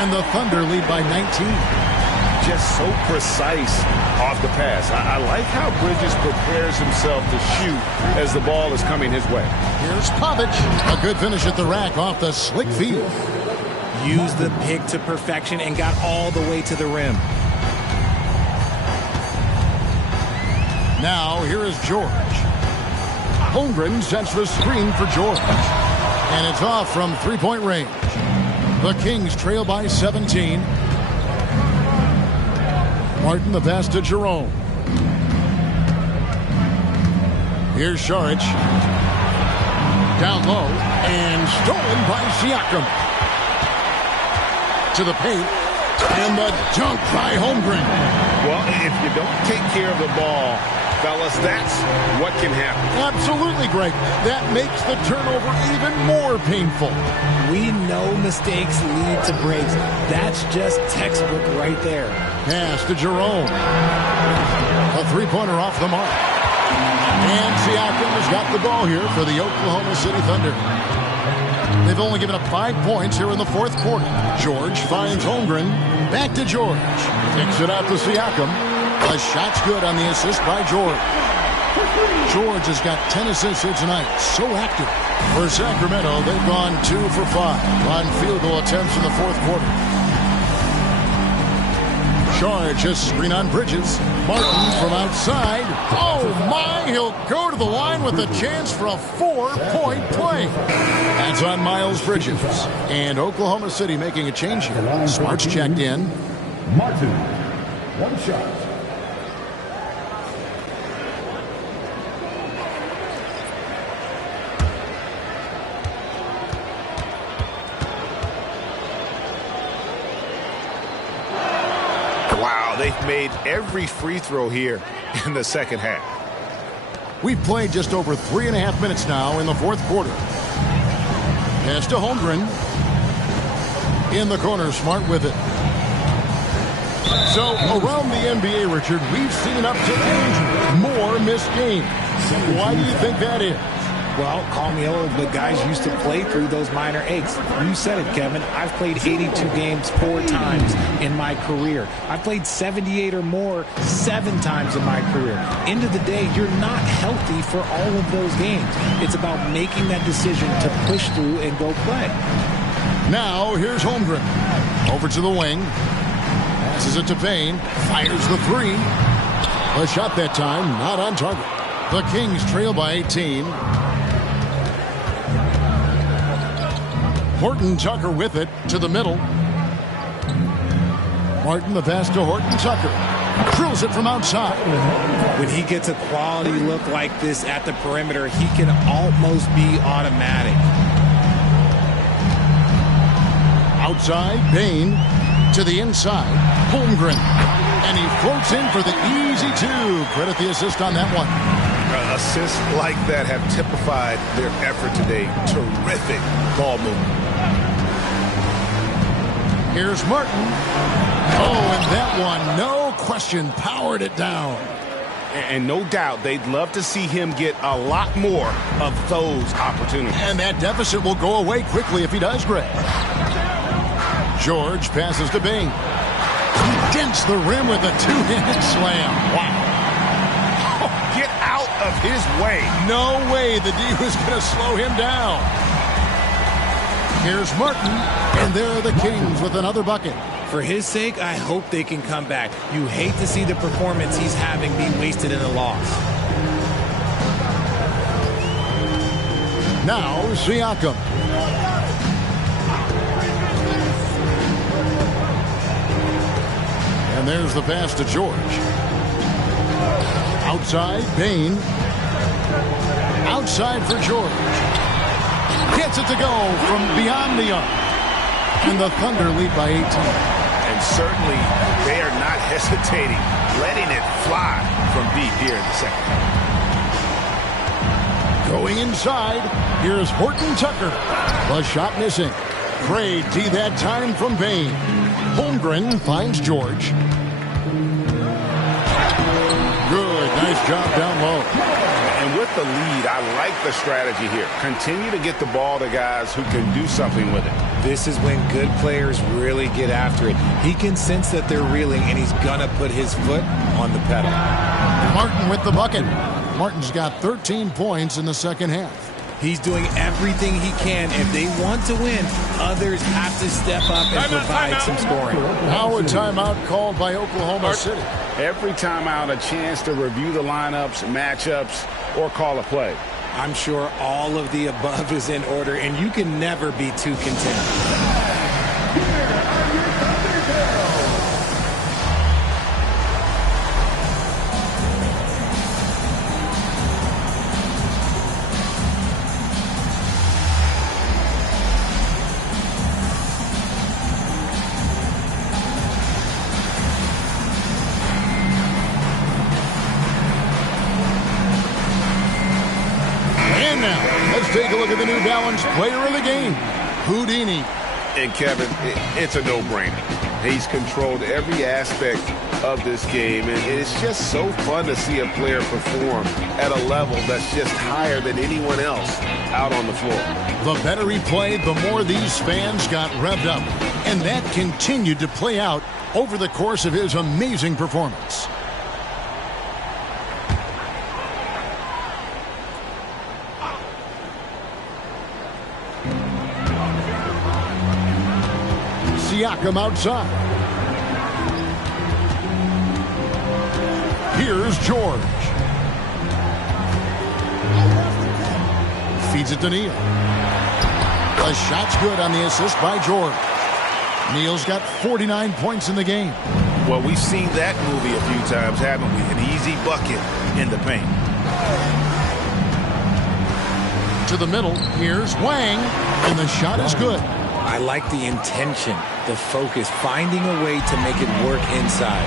And the Thunder lead by 19. Just so precise off the pass. I like how Bridges prepares himself to shoot as the ball is coming his way. Here's Pavic. A good finish at the rack off the slick field. Used the pick to perfection and got all the way to the rim. Now, here is George. Holmgren sets the screen for George. And it's off from three-point range. The Kings trail by 17. Martin the pass to Jerome. Here's Šarić. Down low. And stolen by Siakam. To the paint. And the dunk by Holmgren. Well, if you don't take care of the ball, fellas, that's what can happen. Absolutely, Greg. That makes the turnover even more painful. We know mistakes lead to breaks. That's just textbook right there. Pass to Jerome. A three-pointer off the mark. And Siakam has got the ball here for the Oklahoma City Thunder. They've only given up 5 points here in the fourth quarter. George finds Holmgren. Back to George. Kicks it out to Siakam. A shot's good on the assist by George. George has got 10 assists here tonight. So active. For Sacramento, they've gone 2 for 5 on field goal attempts in the fourth quarter. Šarić, a screen on Bridges. Martin from outside. Oh my, he'll go to the line with a chance for a 4-point play. That's on Miles Bridges. And Oklahoma City making a change here. Smart's checked in. Martin, one shot. They've made every free throw here in the second half. We've played just over 3.5 minutes now in the fourth quarter. Pass to Holmgren. In the corner, Smart with it. So, around the NBA, Richard, we've seen an uptick in injury. More missed games. Why do you think that is? Well, call me old, but guys used to play through those minor aches. You said it, Kevin. I've played 82 games 4 times in my career. I've played 78 or more 7 times in my career. End of the day, you're not healthy for all of those games. It's about making that decision to push through and go play. Now, here's Holmgren. Over to the wing. Passes it to Payne. Fires the 3. A shot that time, not on target. The Kings trail by 18. Horton Tucker with it to the middle. Martin the pass to Horton Tucker. Drills it from outside. When he gets a quality look like this at the perimeter, he can almost be automatic. Outside, Payne to the inside. Holmgren. And he floats in for the easy 2. Credit the assist on that one. Assists like that have typified their effort today. Terrific ball movement. Here's Martin. Oh, and that one, no question, powered it down. And no doubt they'd love to see him get a lot more of those opportunities. And that deficit will go away quickly if he does, Greg. George passes to Bing. He dents the rim with a 2-handed slam. Wow. Get out of his way. No way the D was going to slow him down. Here's Martin, and there are the Kings with another bucket. For his sake, I hope they can come back. You hate to see the performance he's having be wasted in a loss. Now, Siakam. And there's the pass to George. Outside, Payne. Outside for George. Gets it to go from beyond the arc. And the Thunder lead by 18. And certainly they are not hesitating, letting it fly from deep here in the second half. Going inside, here's Horton Tucker. The shot missing. Great D that time from Payne. Holmgren finds George. Good, nice job down low. And with the lead, I like the strategy here. Continue to get the ball to guys who can do something with it. This is when good players really get after it. He can sense that they're reeling, and he's going to put his foot on the pedal. Martin with the bucket. Martin's got 13 points in the second half. He's doing everything he can. If they want to win, others have to step up and provide some scoring. Now a timeout called by Oklahoma City. Every timeout, a chance to review the lineups, matchups, or call a play. I'm sure all of the above is in order, and you can never be too content. Take a look at the New Balance player of the game, Houdini. And Kevin, it's a no-brainer. He's controlled every aspect of this game, and it's just so fun to see a player perform at a level that's just higher than anyone else out on the floor. The better he played, the more these fans got revved up, and that continued to play out over the course of his amazing performance. Siakam outside. Here's George. Feeds it to Neal. The shot's good on the assist by George. Neal's got 49 points in the game. Well, we've seen that movie a few times, haven't we? An easy bucket in the paint. To the middle. Here's Wang. And the shot is good. I like the intention, the focus, finding a way to make it work inside.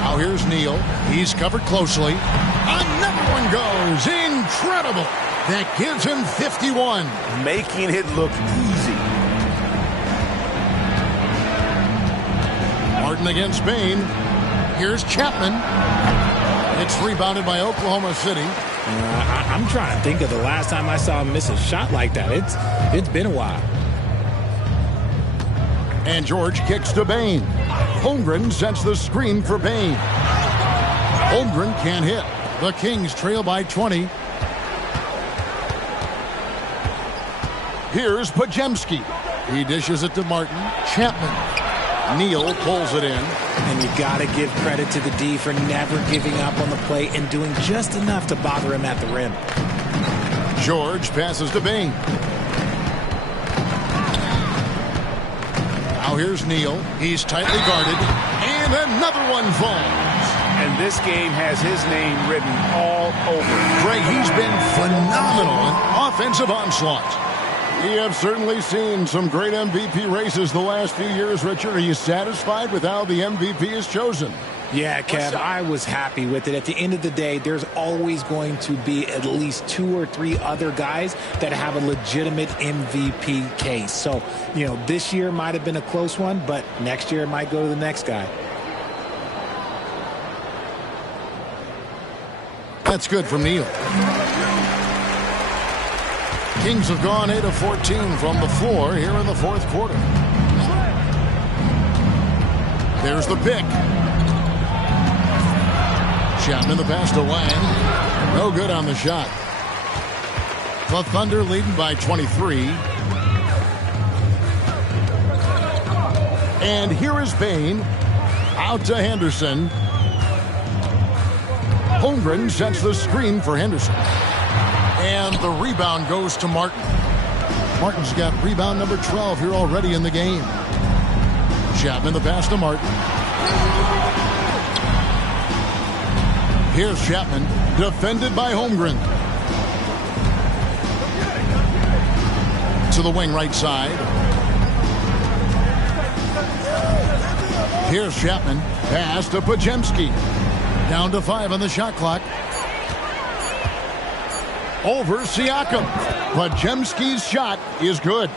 Now here's Neal. He's covered closely. Another one goes. Incredible. That gives him 51. Making it look easy. Martin against Bain. Here's Chapman. It's rebounded by Oklahoma City. I'm trying to think of the last time I saw him miss a shot like that. It's been a while. And George kicks to Bain. Holmgren sets the screen for Bain. Holmgren can't hit. The Kings trail by 20. Here's Pajemski. He dishes it to Martin. Chapman. Neal pulls it in. And you got to give credit to the D for never giving up on the play and doing just enough to bother him at the rim. George passes to Bain. Now here's Neal. He's tightly guarded. And another one falls. And this game has his name written all over. Greg, he's been phenomenal in offensive onslaught. We have certainly seen some great MVP races the last few years, Richard. Are you satisfied with how the MVP is chosen? Yeah, Kev, I was happy with it. At the end of the day, there's always going to be at least 2 or 3 other guys that have a legitimate MVP case. So, you know, this year might have been a close one, but next year it might go to the next guy. That's good from Neal. Kings have gone 8 of 14 from the floor here in the fourth quarter. There's the pick. Chapman the pass to Wang. No good on the shot. The Thunder leading by 23. And here is Bain. Out to Henderson. Holmgren sets the screen for Henderson. And the rebound goes to Martin. Martin's got rebound number 12 here already in the game. Chapman the pass to Martin. Here's Chapman, defended by Holmgren. To the wing right side. Here's Chapman, pass to Pajemski. Down to 5 on the shot clock. Over Siakam. Pajemski's shot is good.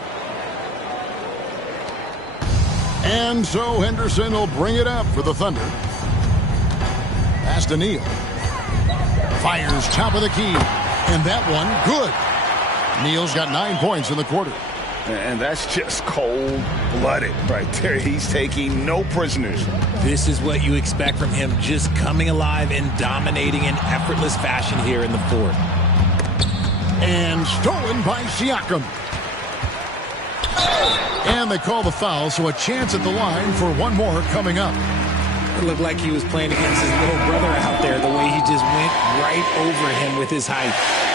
And so Henderson will bring it up for the Thunder. Pass to Neal. Fires top of the key. And that one, good. Neal's got 9 points in the quarter. And that's just cold-blooded right there. He's taking no prisoners. This is what you expect from him, just coming alive and dominating in effortless fashion here in the fourth. And stolen by Siakam. And they call the foul, so a chance at the line for one more coming up. It looked like he was playing against his little brother out there, the way he just went right over him with his height.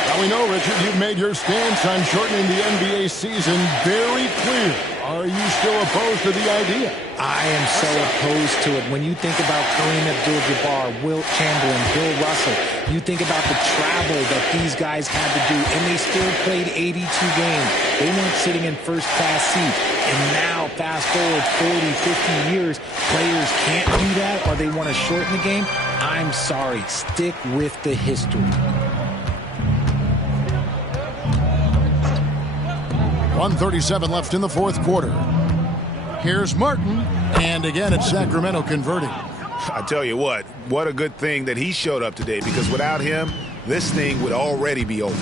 Now we know, Richard, you've made your stance on shortening the NBA season very clear. Are you still opposed to the idea? I am so opposed to it. When you think about Kareem Abdul-Jabbar, Wilt Chamberlain, Bill Russell, you think about the travel that these guys had to do, and they still played 82 games. They weren't sitting in first-class seats. And now, fast forward 40, 50 years, players can't do that or they want to shorten the game. I'm sorry. Stick with the history. 1:37 left in the fourth quarter. Here's Martin, and again it's Sacramento converting. I tell you what a good thing that he showed up today, because without him, this thing would already be over.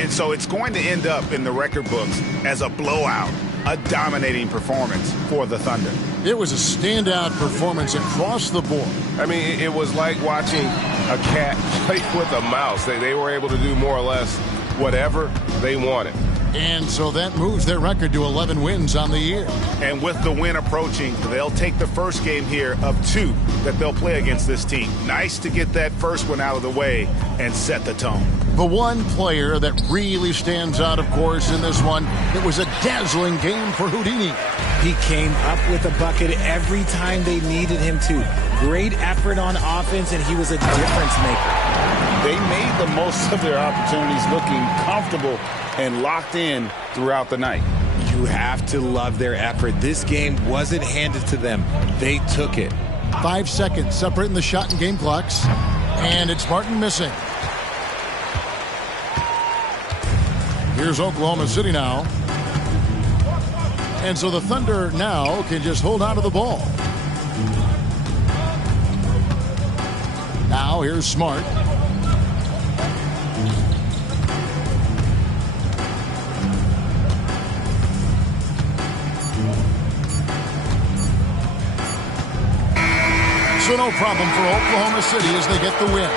And so it's going to end up in the record books as a blowout, a dominating performance for the Thunder. It was a standout performance across the board. I mean, it was like watching a cat play with a mouse. They were able to do more or less whatever they wanted. And so that moves their record to 11 wins on the year. And with the win approaching, they'll take the first game here of 2 that they'll play against this team. Nice to get that first one out of the way and set the tone. The one player that really stands out, of course, in this one, it was a dazzling game for Houdini. He came up with a bucket every time they needed him to. Great effort on offense, and he was a difference maker. They made the most of their opportunities, looking comfortable and locked in throughout the night. You have to love their effort. This game wasn't handed to them. They took it. 5 seconds separating the shot and game clocks. And it's Martin missing. Here's Oklahoma City now. And so the Thunder now can just hold on to the ball. Now here's Smart. So no problem for Oklahoma City as they get the win.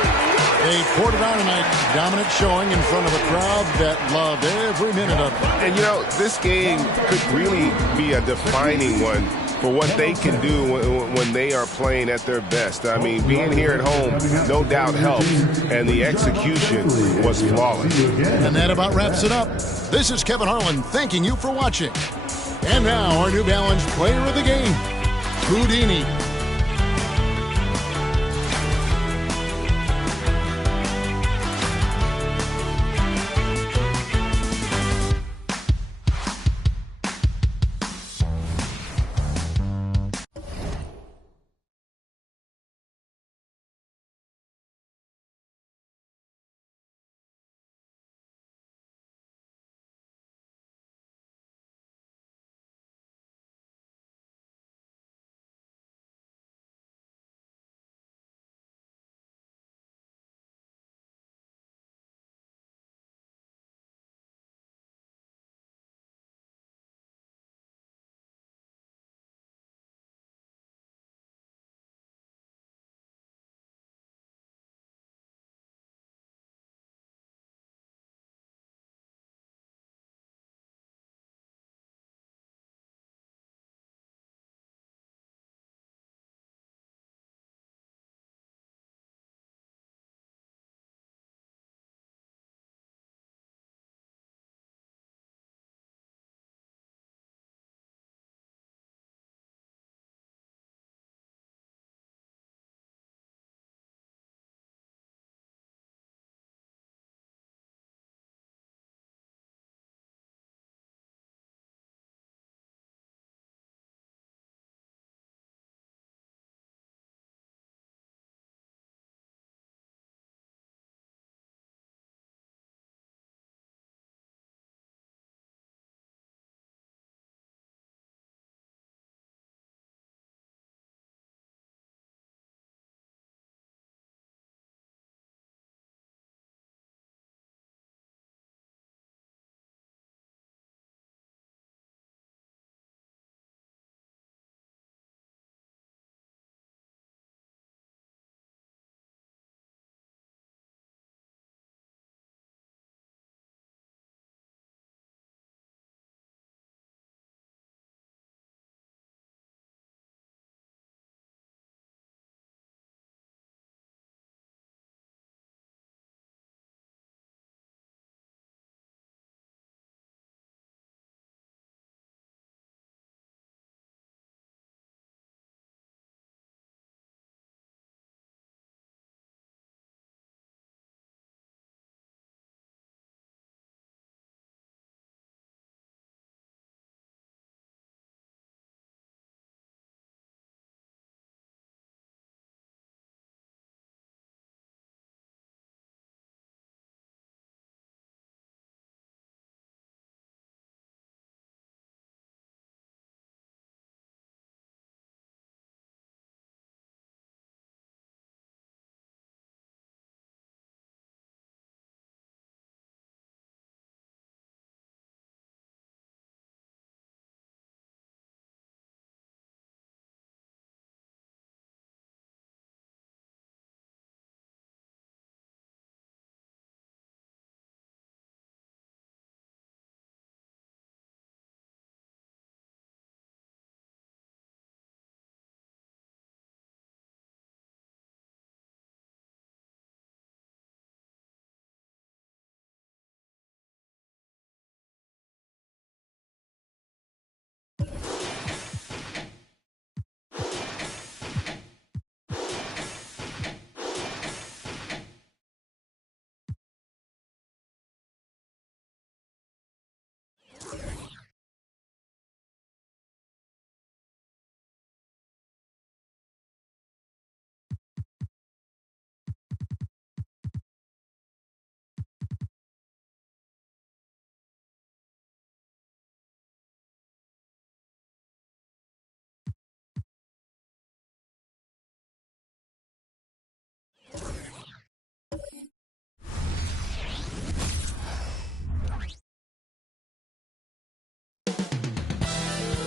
They poured it on tonight, dominant showing in front of a crowd that loved every minute of it. And, you know, this game could really be a defining one for what they can do when they are playing at their best. I mean, being here at home, no doubt helps, and the execution was flawless. And that about wraps it up. This is Kevin Harlan thanking you for watching. And now our New Balance player of the game, Houdini.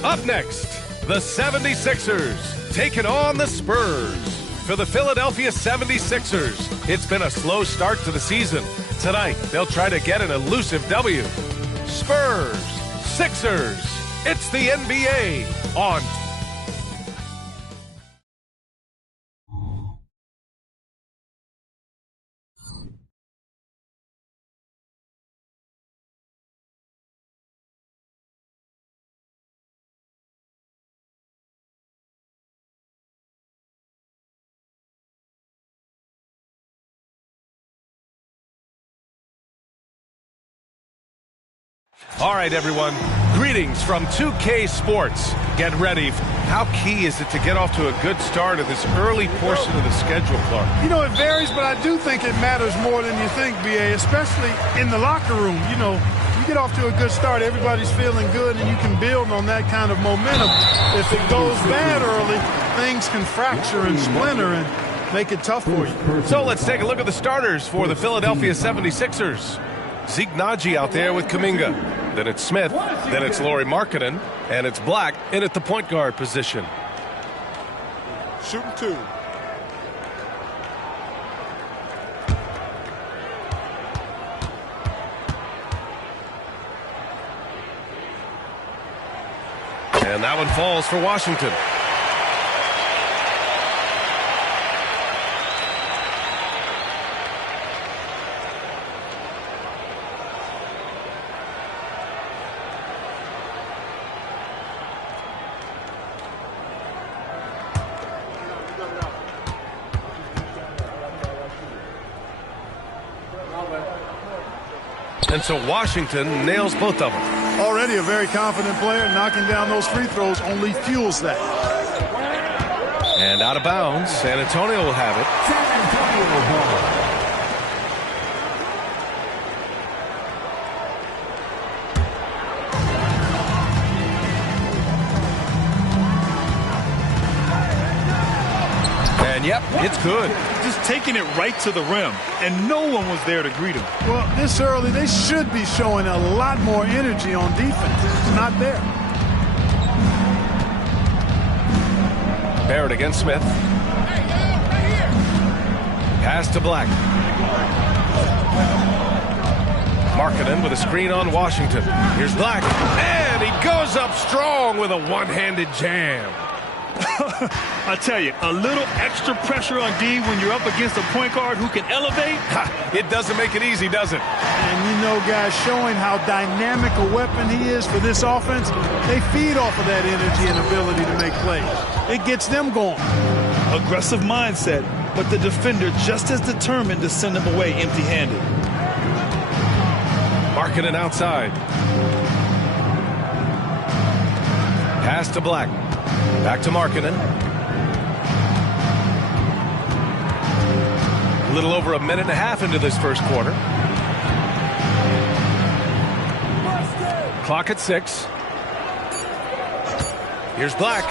Up next, the 76ers taking on the Spurs. For the Philadelphia 76ers, it's been a slow start to the season. Tonight, they'll try to get an elusive W. Spurs, Sixers, it's the NBA on All right, everyone. Greetings from 2K Sports. Get ready. How key is it to get off to a good start of this early portion of the schedule, Clark? You know, it varies, but I do think it matters more than you think, BA, especially in the locker room. You know, you get off to a good start, everybody's feeling good, and you can build on that kind of momentum. If it goes bad early, things can fracture and splinter and make it tough for you. So let's take a look at the starters for the Philadelphia 76ers. Zeke Naji out there with Kuminga. Then it's Smith, then it's Lauri Markkanen, and it's Black in at the point guard position. Shooting two. And that one falls for Washington. And so Washington nails both of them. Already a very confident player. Knocking down those free throws only fuels that. And out of bounds. San Antonio will have it. San Antonio ball. And yep, it's good. Just taking it right to the rim, and no one was there to greet him. Well, this early, they should be showing a lot more energy on defense. It's not there. Barrett against Smith. Pass to Black. Markkanen with a screen on Washington. Here's Black. And he goes up strong with a one-handed jam. I tell you, a little extra pressure on D when you're up against a point guard who can elevate. It doesn't make it easy, does it? And you know, guys, showing how dynamic a weapon he is for this offense, they feed off of that energy and ability to make plays. It gets them going. Aggressive mindset, but the defender just as determined to send him away empty-handed. Markkanen outside. Pass to Black. Back to Markkanen. A little over a minute and a half into this first quarter. Clock at 6. Here's Black.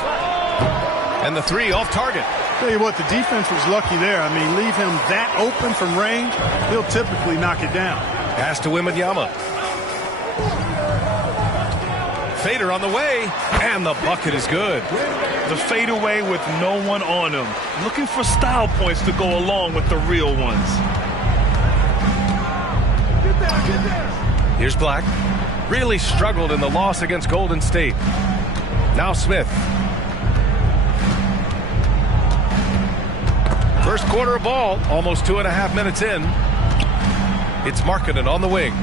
And the three off target. Tell you what, the defense was lucky there. I mean, leave him that open from range, he'll typically knock it down. Pass to Wembanyama. Fader on the way, and the bucket is good. The fadeaway with no one on him. Looking for style points to go along with the real ones. Get there. Here's Black. Really struggled in the loss against Golden State. Now Smith. First quarter of ball, almost 2.5 minutes in. It's Markkanen on the wing.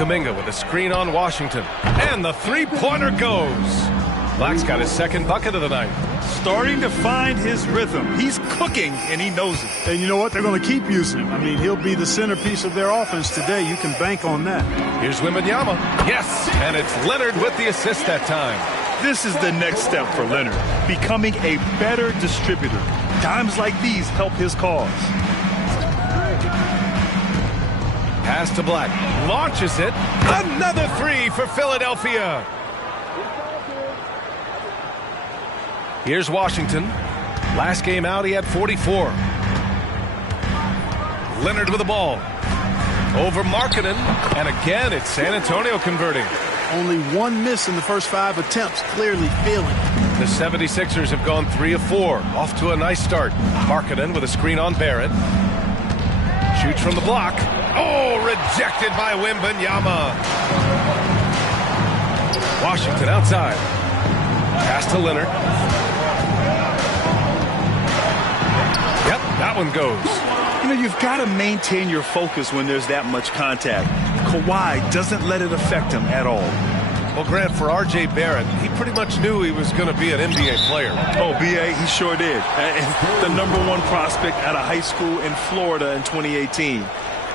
Kuminga with a screen on Washington. And the three-pointer goes. Black's got his second bucket of the night. Starting to find his rhythm. He's cooking, and he knows it. And you know what? They're going to keep using him. I mean, he'll be the centerpiece of their offense today. You can bank on that. Here's Wembanyama. Yes, and it's Leonard with the assist that time. This is the next step for Leonard, becoming a better distributor. Times like these help his cause. Pass to Black. Launches it. Another three for Philadelphia. Here's Washington. Last game out, he had 44. Leonard with the ball. Over Markkanen. And again, it's San Antonio converting. Only one miss in the first 5 attempts, clearly feeling it. The 76ers have gone 3 of 4. Off to a nice start. Markkanen with a screen on Barrett. Shoots from the block. Oh, rejected by Wembanyama. Washington outside. Pass to Leonard. Yep, that one goes. You know, you've got to maintain your focus when there's that much contact. Kawhi doesn't let it affect him at all. Well, Grant, for R.J. Barrett, he pretty much knew he was going to be an NBA player. Oh, B.A., he sure did. The #1 prospect out of high school in Florida in 2018.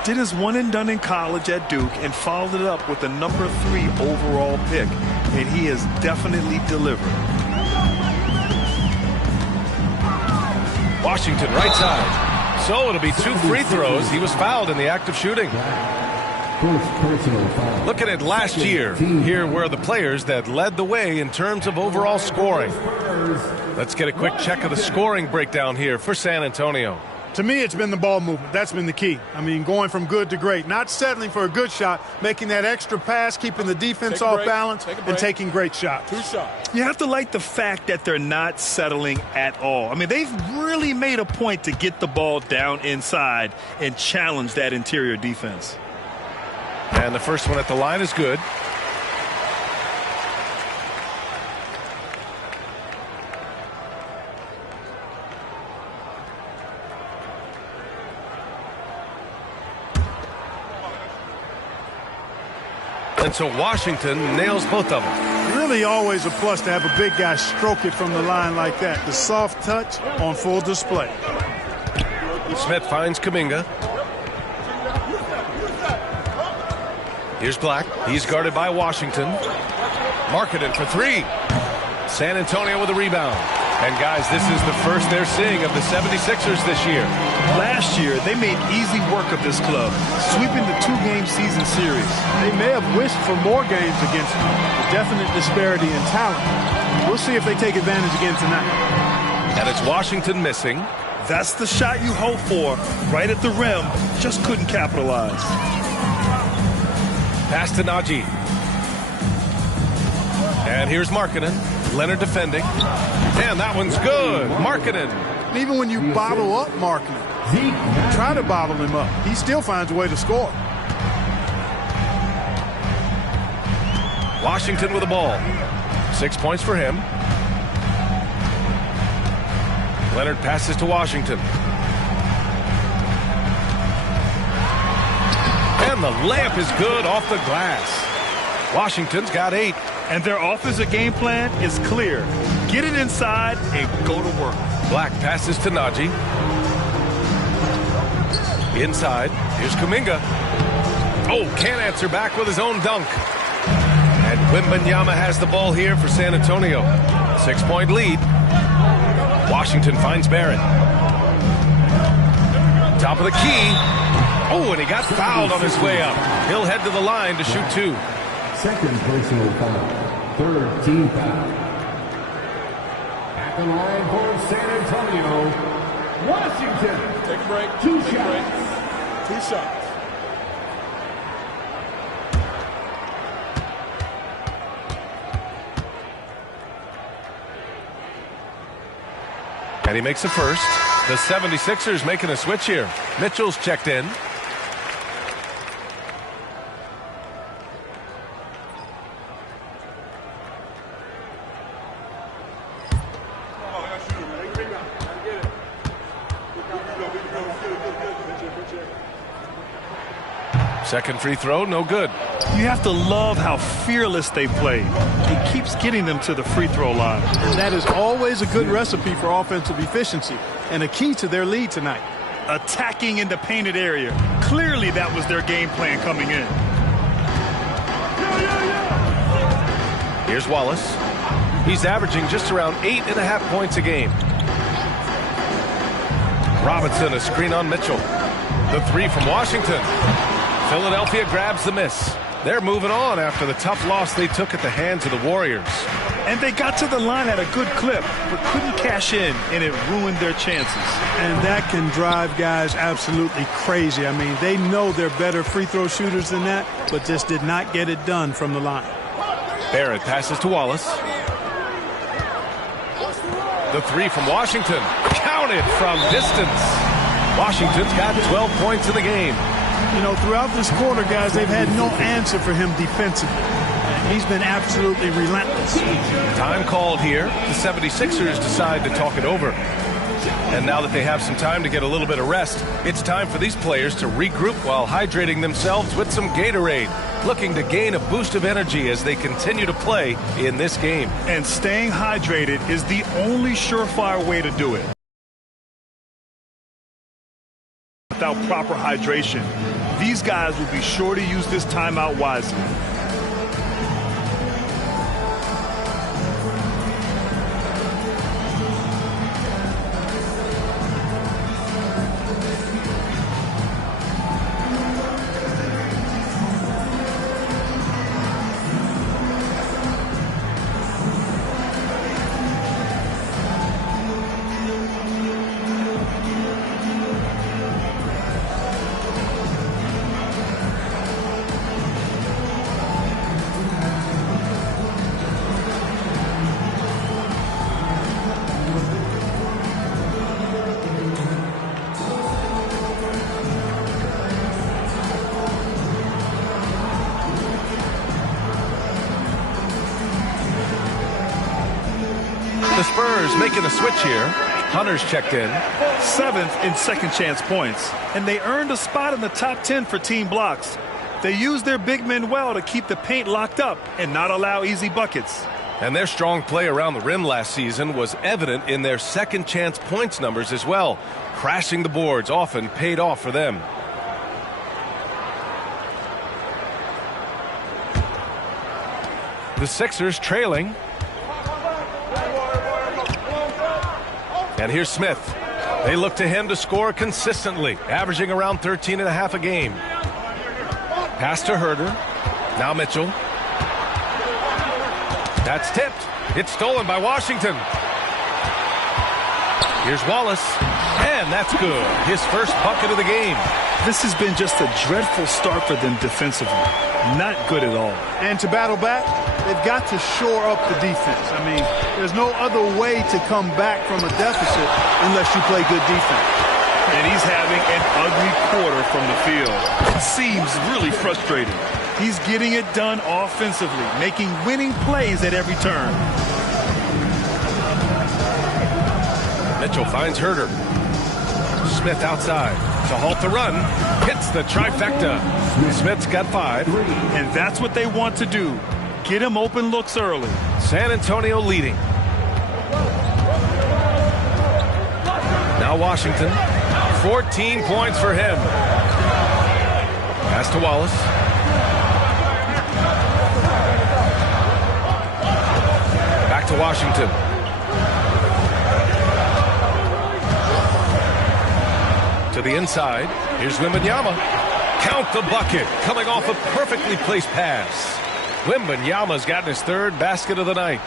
Did his one and done in college at Duke and followed it up with the #3 overall pick. And he has definitely delivered. Washington right side. So it'll be 2 free throws. He was fouled in the act of shooting. Looking at last year, here were the players that led the way in terms of overall scoring. Let's get a quick check of the scoring breakdown here for San Antonio. To me, it's been the ball movement. That's been the key. I mean, going from good to great. Not settling for a good shot, making that extra pass, keeping the defense off balance, and taking great shots. 2 shots. You have to like the fact that they're not settling at all. I mean, they've really made a point to get the ball down inside and challenge that interior defense. And the first one at the line is good. And so Washington nails both of them. Really always a plus to have a big guy stroke it from the line like that. The soft touch on full display. Smith finds Kuminga. Here's Black. He's guarded by Washington. Markkanen for 3. San Antonio with a rebound. And guys, this is the first they're seeing of the 76ers this year. Last year, they made easy work of this club, sweeping the 2-game season series. They may have wished for more games against them. A definite disparity in talent. We'll see if they take advantage again tonight. And it's Washington missing. That's the shot you hope for, right at the rim. Just couldn't capitalize. Pass to Najee. And here's Markkanen. Leonard defending. And that one's good. Markkanen. Even when you bottle up Markkanen, try to bottle him up, he still finds a way to score. Washington with the ball. 6 points for him. Leonard passes to Washington. And the layup is good off the glass. Washington's got 8. And their offensive game plan is clear. Get it inside and go to work. Black passes to Najee. Inside. Here's Kuminga. Oh, can't answer back with his own dunk. And Wembanyama has the ball here for San Antonio. 6-point lead. Washington finds Barrett. Top of the key. Oh, and he got fouled on his way up. He'll head to the line to shoot 2. Second personal foul. Third team foul. At the line for San Antonio, Washington. Take a break. 2 Take shots. a break. 2 shots. And he makes the first. The 76ers making a switch here. Mitchell's checked in. Second free throw, no good. You have to love how fearless they play. He keeps getting them to the free throw line. That is always a good recipe for offensive efficiency and a key to their lead tonight. Attacking in the painted area. Clearly that was their game plan coming in. Here's Wallace. He's averaging just around 8.5 points a game. Robinson, a screen on Mitchell. The 3 from Washington. Philadelphia grabs the miss. They're moving on after the tough loss they took at the hands of the Warriors. And they got to the line at a good clip, but couldn't cash in, and it ruined their chances. And that can drive guys absolutely crazy. I mean, they know they're better free throw shooters than that, but just did not get it done from the line. Barrett passes to Wallace. The three from Washington. Counted from distance. Washington's got 12 points in the game. You know, throughout this quarter, guys, they've had no answer for him defensively. He's been absolutely relentless. Time called here. The 76ers decide to talk it over. And now that they have some time to get a little bit of rest, it's time for these players to regroup while hydrating themselves with some Gatorade, looking to gain a boost of energy as they continue to play in this game. And staying hydrated is the only surefire way to do it. Without proper hydration, these guys will be sure to use this timeout wisely. The Spurs making a switch here. Hunter's checked in. 7th in second chance points. And they earned a spot in the top 10 for team blocks. They used their big men well to keep the paint locked up and not allow easy buckets. And their strong play around the rim last season was evident in their second chance points numbers as well. Crashing the boards often paid off for them. The Sixers trailing. And here's Smith. They look to him to score consistently, averaging around 13.5 a game. Pass to Herder. Now Mitchell. That's tipped. It's stolen by Washington. Here's Wallace. And that's good. His first bucket of the game. This has been just a dreadful start for them defensively. Not good at all. And to battle back, they've got to shore up the defense. I mean, there's no other way to come back from a deficit unless you play good defense. And he's having an ugly quarter from the field. It seems really frustrating. He's getting it done offensively, making winning plays at every turn. Mitchell finds Herder. Smith outside to halt the run. Hits the trifecta. Smith's got 5. And that's what they want to do. Get him open looks early. San Antonio leading. Now Washington. 14 points for him. Pass to Wallace. Back to Washington. To the inside. Here's Wembanyama. Count the bucket. Coming off a perfectly placed pass. Wembanyama's gotten his 3rd basket of the night.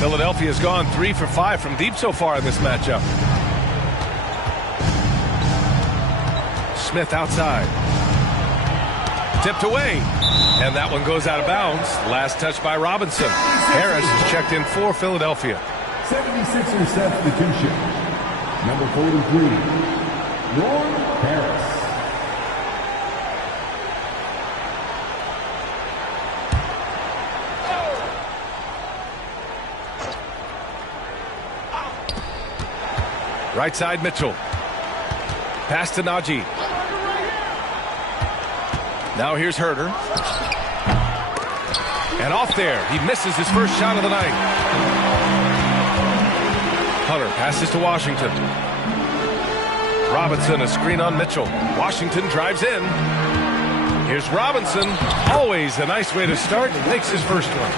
Philadelphia's gone 3 for 5 from deep so far in this matchup. Smith outside. Tipped away. And that one goes out of bounds. Last touch by Robinson. Harris is checked in for Philadelphia. 76ers substitution. Number 43. Ron Harris. Right side Mitchell. Pass to Najee. Now here's Herder. And off there. He misses his first shot of the night. Hunter passes to Washington. Robinson, a screen on Mitchell. Washington drives in. Here's Robinson. Always a nice way to start. Makes his first one.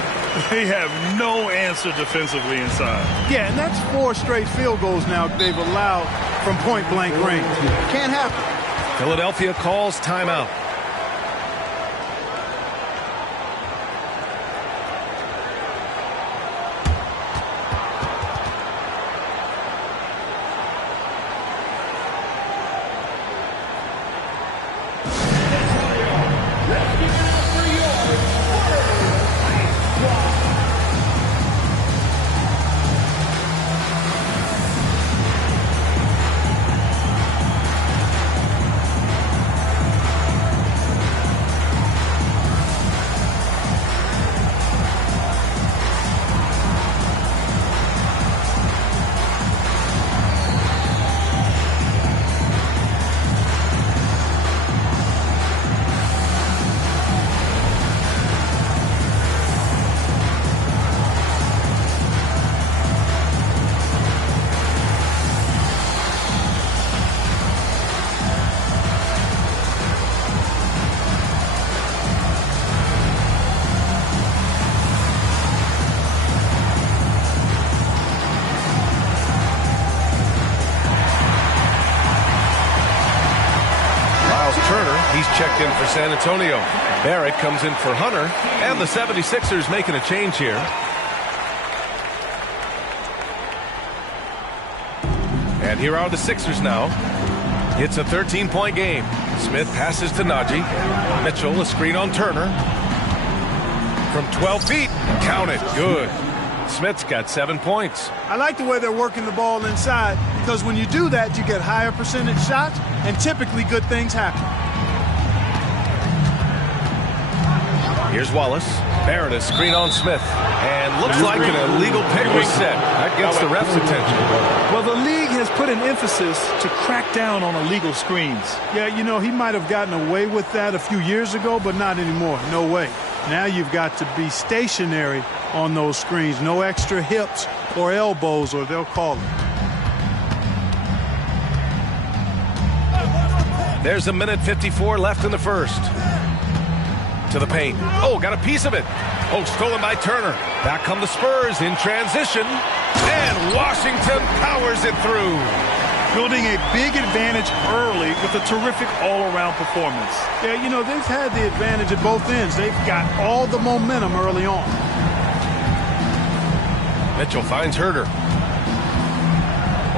They have no answer defensively inside. Yeah, and that's 4 straight field goals now they've allowed from point-blank range. Can't happen. Philadelphia calls timeout. Turner. He's checked in for San Antonio. Barrett comes in for Hunter. And the 76ers making a change here. And here are the Sixers now. It's a 13-point game. Smith passes to Najee. Mitchell, a screen on Turner. From 12 feet. Count it. Good. Smith's got 7 points. I like the way they're working the ball inside, because when you do that, you get higher percentage shots, and typically good things happen. Here's Wallace. Barrett, a screen on Smith. And looks like an illegal pick was set. That gets the ref's attention. Well, the league has put an emphasis to crack down on illegal screens. Yeah, you know, he might have gotten away with that a few years ago, but not anymore. No way. Now you've got to be stationary on those screens. No extra hips or elbows, or they'll call it. There's a minute 54 left in the first. To the paint. Oh, got a piece of it. Oh, stolen by Turner. Back come the Spurs in transition. And Washington powers it through. Building a big advantage early with a terrific all-around performance. Yeah, you know, they've had the advantage at both ends. They've got all the momentum early on. Mitchell finds Herter.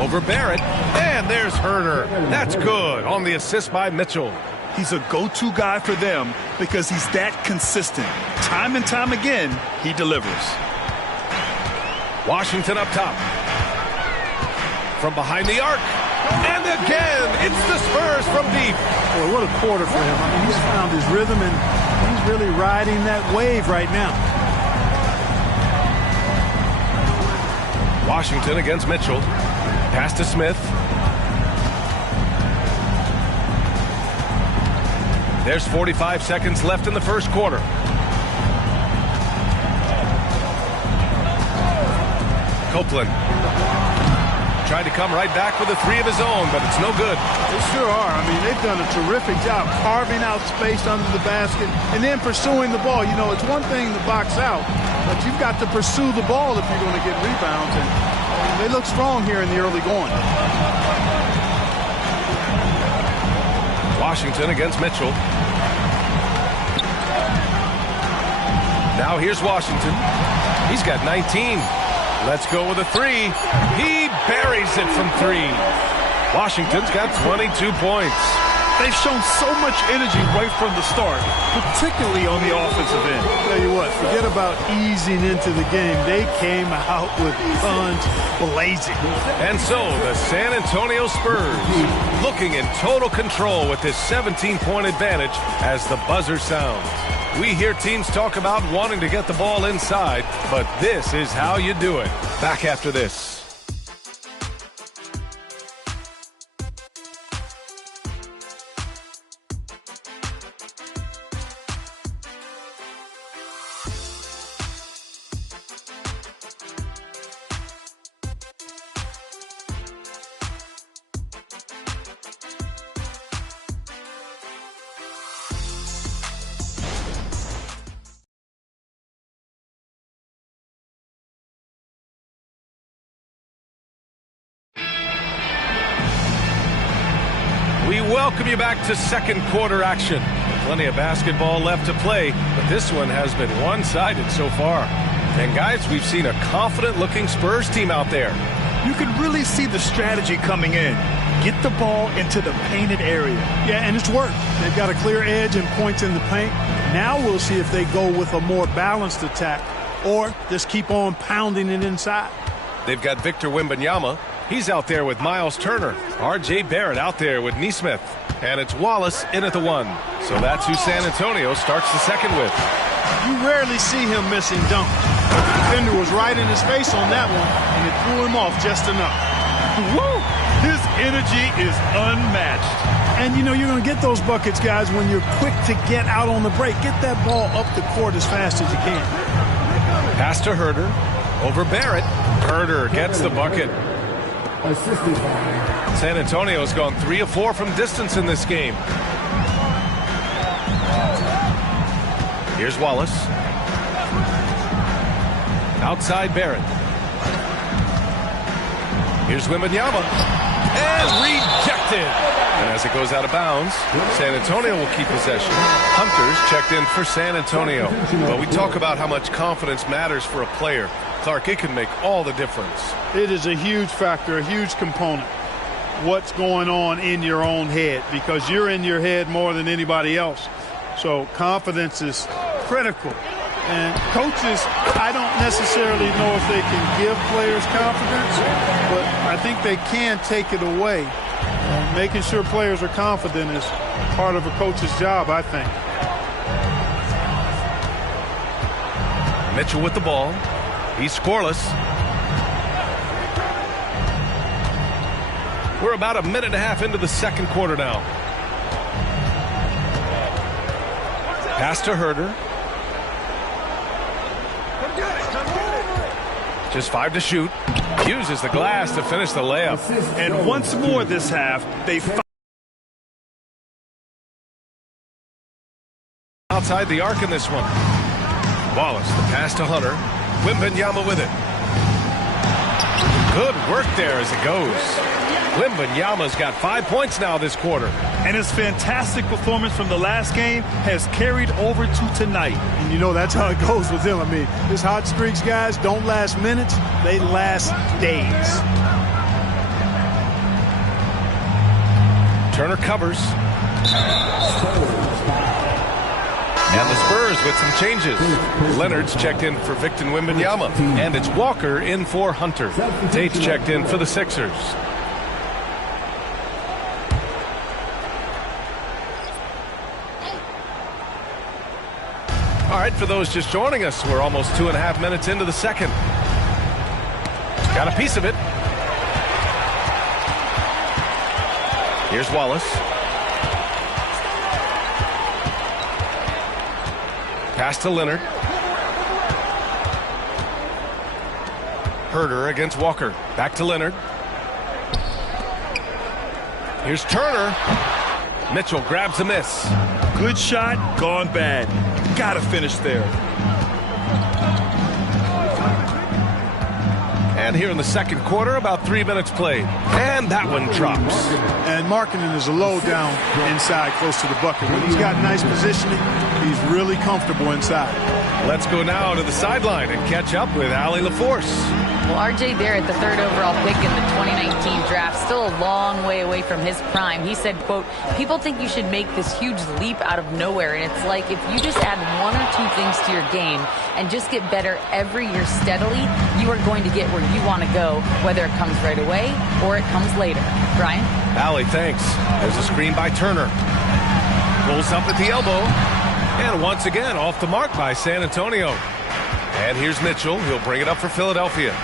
Over Barrett. And there's Herter. That's good on the assist by Mitchell. He's a go-to guy for them because he's that consistent. Time and time again, he delivers. Washington up top. From behind the arc. And again, it's the Spurs from deep. Boy, what a quarter for him. I mean, he's found his rhythm, and he's really riding that wave right now. Washington against Mitchell. Pass to Smith. There's 45 seconds left in the first quarter. Copeland tried to come right back with a three of his own, but it's no good. They sure are. I mean, they've done a terrific job carving out space under the basket and then pursuing the ball. You know, it's one thing to box out, but you've got to pursue the ball if you're going to get rebounds, and they look strong here in the early going. Washington against Mitchell. Now here's Washington. He's got 19. Let's go with a three. He buries it from three. Washington's got 22 points. They've shown so much energy right from the start, particularly on the offensive end. Tell you what, forget about easing into the game. They came out with guns blazing. And so the San Antonio Spurs looking in total control with this 17-point advantage as the buzzer sounds. We hear teams talk about wanting to get the ball inside, but this is how you do it. Back after this. We welcome you back to second quarter action. Plenty of basketball left to play, but this one has been one-sided so far. And guys, we've seen a confident-looking Spurs team out there. You can really see the strategy coming in. Get the ball into the painted area. Yeah, and it's worked. They've got a clear edge and points in the paint. Now we'll see if they go with a more balanced attack or just keep on pounding it inside. They've got Victor Wembanyama. He's out there with Miles Turner. R.J. Barrett out there with Nesmith. And it's Wallace in at the one. So that's who San Antonio starts the second with. You rarely see him missing dunks. But the defender was right in his face on that one, and it threw him off just enough. Woo! His energy is unmatched. And, you know, you're going to get those buckets, guys, when you're quick to get out on the break. Get that ball up the court as fast as you can. Pass to Herter. Over Barrett. Herter gets the bucket. San Antonio's gone 3 of 4 from distance in this game. Here's Wallace. Outside Barrett. Here's Wembanyama. And rejected. And as it goes out of bounds, San Antonio will keep possession. Hunter's checked in for San Antonio. Well, we talk about how much confidence matters for a player. Clark, it can make all the difference. It is a huge factor, a huge component. What's going on in your own head, because you're in your head more than anybody else. So confidence is critical. And coaches, I don't necessarily know if they can give players confidence, but I think they can take it away. Making sure players are confident is part of a coach's job, I think. Mitchell with the ball. He's scoreless. We're about a minute and a half into the second quarter now. Pass to Herder. Just 5 to shoot. Uses the glass to finish the layup. And once more this half, they outside the arc in this one. Wallace, the pass to Hunter. Wembanyama with it. Good work there as it goes. Wembanyama's got 5 points now this quarter. And his fantastic performance from the last game has carried over to tonight. And you know that's how it goes with him. I mean, his hot streaks, guys, don't last minutes. They last days. Turner covers. And the Spurs with some changes. Leonard's checked in for Victor Wembanyama. And it's Walker in for Hunter. Tate's checked in for the Sixers. All right, for those just joining us, we're almost 2.5 minutes into the second. Got a piece of it. Here's Wallace. Pass to Leonard. Herder against Walker. Back to Leonard. Here's Turner. Mitchell grabs a miss. Good shot, gone bad. Gotta finish there. And here in the second quarter, about 3 minutes played. And that one drops. And Markkanen is a low down inside close to the bucket. When he's got nice positioning, he's really comfortable inside. Let's go now to the sideline and catch up with Allie LaForce. Well, R.J. Barrett, the third overall pick in the 2019 draft, still a long way away from his prime. He said, quote, people think you should make this huge leap out of nowhere. And it's like if you just add 1 or 2 things to your game and just get better every year steadily, you are going to get where you want to go, whether it comes right away or it comes later. Brian? Allie, thanks. There's a screen by Turner. Pulls up at the elbow. And once again, off the mark by San Antonio. And here's Mitchell. He'll bring it up for Philadelphia.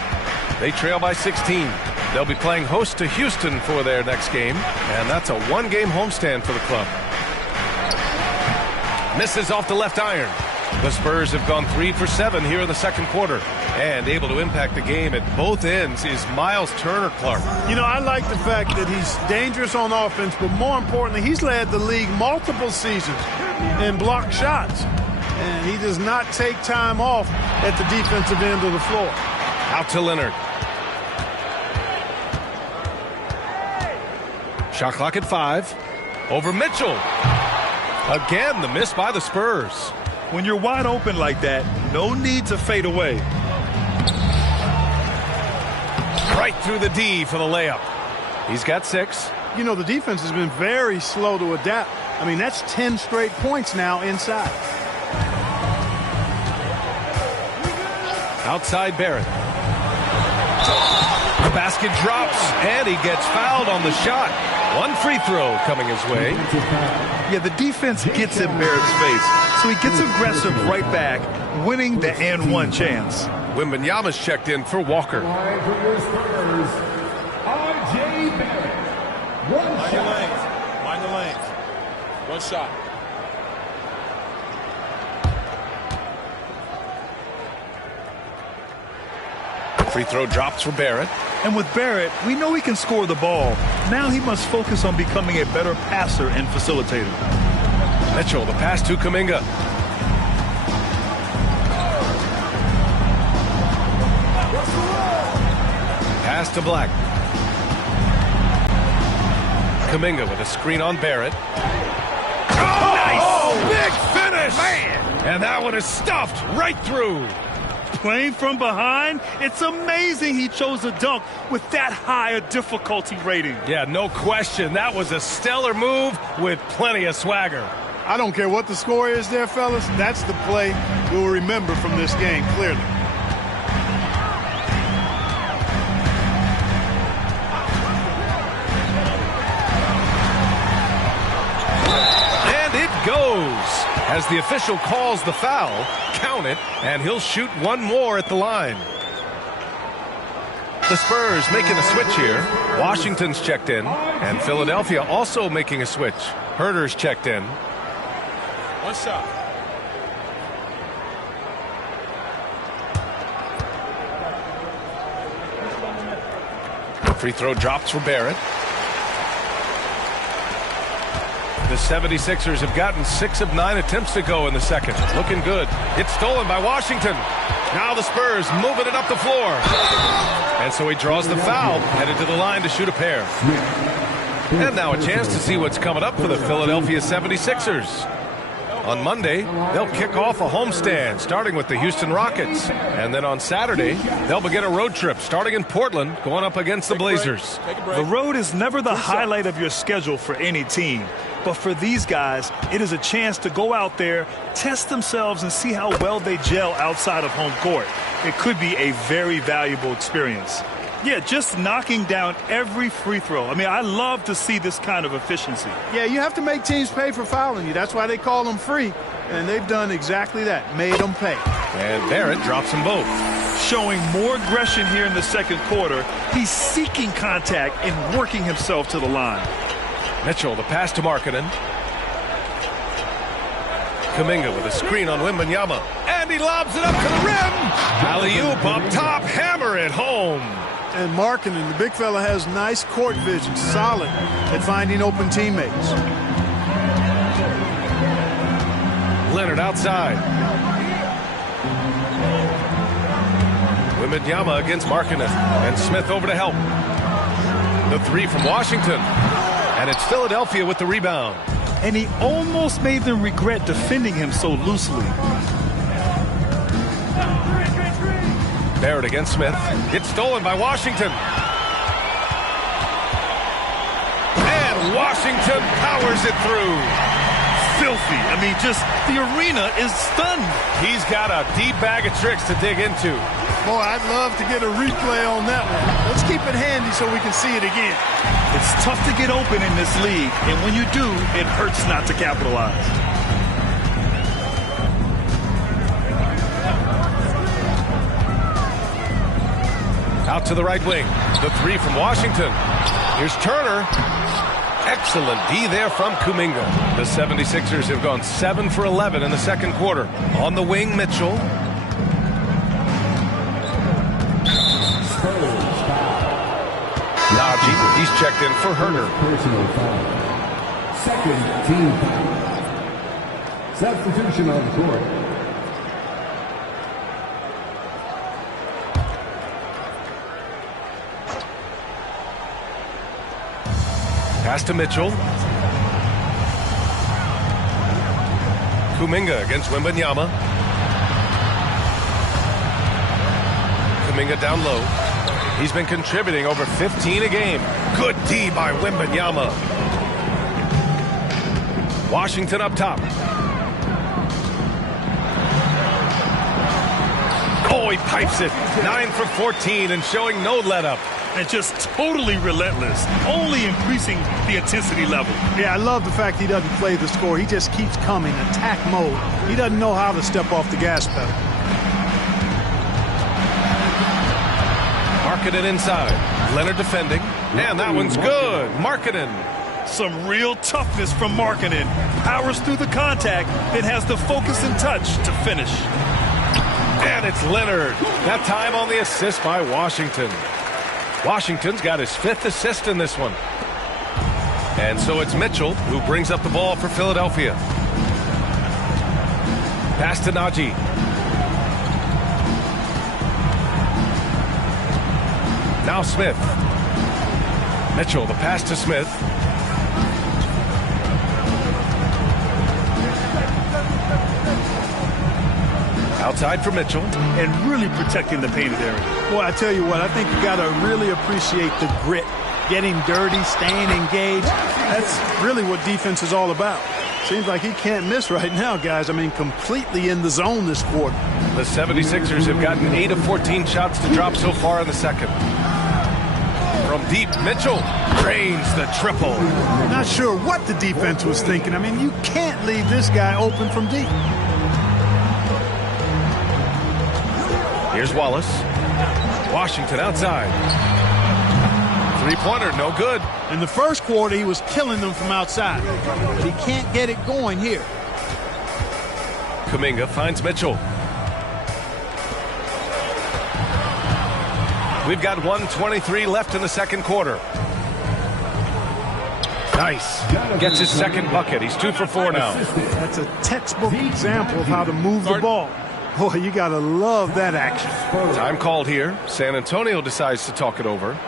They trail by 16. They'll be playing host to Houston for their next game. And that's a 1-game homestand for the club. Misses off the left iron. The Spurs have gone 3 for 7 here in the second quarter. And able to impact the game at both ends is Miles Turner, Clark. You know, I like the fact that he's dangerous on offense, but more importantly, he's led the league multiple seasons in blocked shots. And he does not take time off at the defensive end of the floor. Out to Leonard. Shot clock at 5. Over Mitchell. Again, the miss by the Spurs. When you're wide open like that, no need to fade away. Right through the D for the layup. He's got 6. You know, the defense has been very slow to adapt. I mean, that's 10 straight points now inside. Outside Barrett. The basket drops, and he gets fouled on the shot. 1 free throw coming his way. Yeah, the defense gets in Barrett's face, so he gets aggressive right back, winning the and-one chance. Wembanyama's checked in for Walker. Mind the lanes. 1 shot. Free throw drops for Barrett. And with Barrett, we know he can score the ball. Now he must focus on becoming a better passer and facilitator. Mitchell, the pass to Kuminga. Pass to Black. Kuminga with a screen on Barrett. Oh, nice! Big finish! Man! And that one is stuffed right through. Playing from behind, it's amazing he chose a dunk with that high a difficulty rating. Yeah, no question. That was a stellar move with plenty of swagger. I don't care what the score is there, fellas. That's the play we'll remember from this game, clearly. And it goes. As the official calls the foul, count it, and he'll shoot one more at the line. The Spurs making a switch here. Washington's checked in, and Philadelphia also making a switch. Herter's checked in. One shot. The free throw drops for Barrett. The 76ers have gotten 6 of 9 attempts to go in the second. Looking good. It's stolen by Washington. Now the Spurs moving it up the floor. And so he draws the foul, headed to the line to shoot a pair. And now a chance to see what's coming up for the Philadelphia 76ers. On Monday, they'll kick off a homestand, starting with the Houston Rockets. And then on Saturday, they'll begin a road trip, starting in Portland, going up against the Blazers. The road is never the highlight of your schedule for any team. But for these guys, it is a chance to go out there, test themselves, and see how well they gel outside of home court. It could be a very valuable experience. Yeah, just knocking down every free throw. I mean, I love to see this kind of efficiency. Yeah, you have to make teams pay for fouling you. That's why they call them free. And they've done exactly that, made them pay. And Barrett drops them both. Showing more aggression here in the second quarter. He's seeking contact and working himself to the line. Mitchell, the pass to Markkanen. Kuminga with a screen on Wembanyama. And he lobs it up to the rim. Alley-oop up top, hammer it home. And Markkanen, the big fella, has nice court vision, solid at finding open teammates. Leonard outside. Wembanyama against Markkanen. And Smith over to help. The three from Washington. And it's Philadelphia with the rebound. And he almost made them regret defending him so loosely. Barrett against Smith. It's stolen by Washington. And Washington powers it through. Filthy. I mean, just the arena is stunned. He's got a deep bag of tricks to dig into. Boy, I'd love to get a replay on that one. Let's keep it handy so we can see it again. It's tough to get open in this league, and when you do, it hurts not to capitalize. Out to the right wing. The three from Washington. Here's Turner. Excellent D there from Kuminga. The 76ers have gone 7 for 11 in the second quarter. On the wing, Mitchell. Najee, he's checked in for Herter. Personal foul. Second team foul. Substitution on the court. Pass to Mitchell. Kuminga against Wembanyama. Kuminga down low. He's been contributing over 15 a game. Good D by Wembanyama. Washington up top. Oh, he pipes it. 9 for 14 and showing no let-up. And just totally relentless, only increasing the intensity level. Yeah, I love the fact he doesn't play the score. He just keeps coming, attack mode. He doesn't know how to step off the gas pedal. Markkanen inside. Leonard defending. And that one's good. Markkanen. Some real toughness from Markkanen. Powers through the contact, then has the focus and touch to finish. And it's Leonard. That time on the assist by Washington. Washington's got his 5th assist in this one. And so it's Mitchell who brings up the ball for Philadelphia. Pass to Najee. Now Smith. Mitchell, the pass to Smith. Outside for Mitchell. And really protecting the painted area. Boy, I tell you what, I think you got to really appreciate the grit. Getting dirty, staying engaged. That's really what defense is all about. Seems like he can't miss right now, guys. I mean, completely in the zone this quarter. The 76ers have gotten 8 of 14 shots to drop so far in the second. From deep, Mitchell drains the triple. Not sure what the defense was thinking. I mean, you can't leave this guy open from deep. Here's Wallace. Washington outside. Three-pointer, no good. In the first quarter, he was killing them from outside. But he can't get it going here. Kuminga finds Mitchell. We've got 1:23 left in the second quarter. Nice. Gets his second bucket. He's 2 for 4 now. That's a textbook example of how to move the ball. Boy, you got to love that action. Time called here. San Antonio decides to talk it over.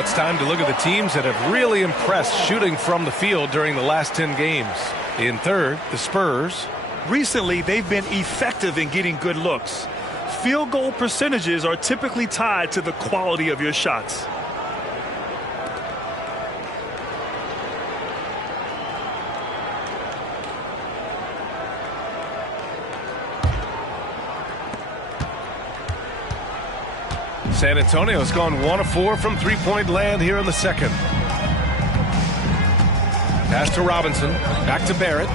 It's time to look at the teams that have really impressed shooting from the field during the last 10 games. In third, the Spurs. Recently, they've been effective in getting good looks. Field goal percentages are typically tied to the quality of your shots. San Antonio's gone 1 of 4 from three-point land here in the second. Pass to Robinson. Back to Barrett.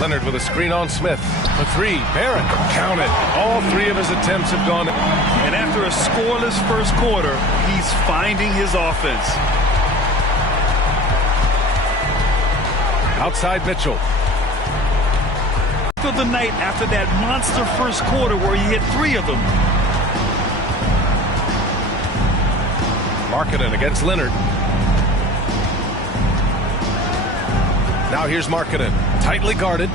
Leonard with a screen on Smith. The three. Barrett. Count it. All 3 of his attempts have gone. And after a scoreless first quarter, he's finding his offense. Outside Mitchell. Of the night after that monster first quarter where he hit 3 of them. Markkanen against Leonard. Now here's Markkanen, tightly guarded.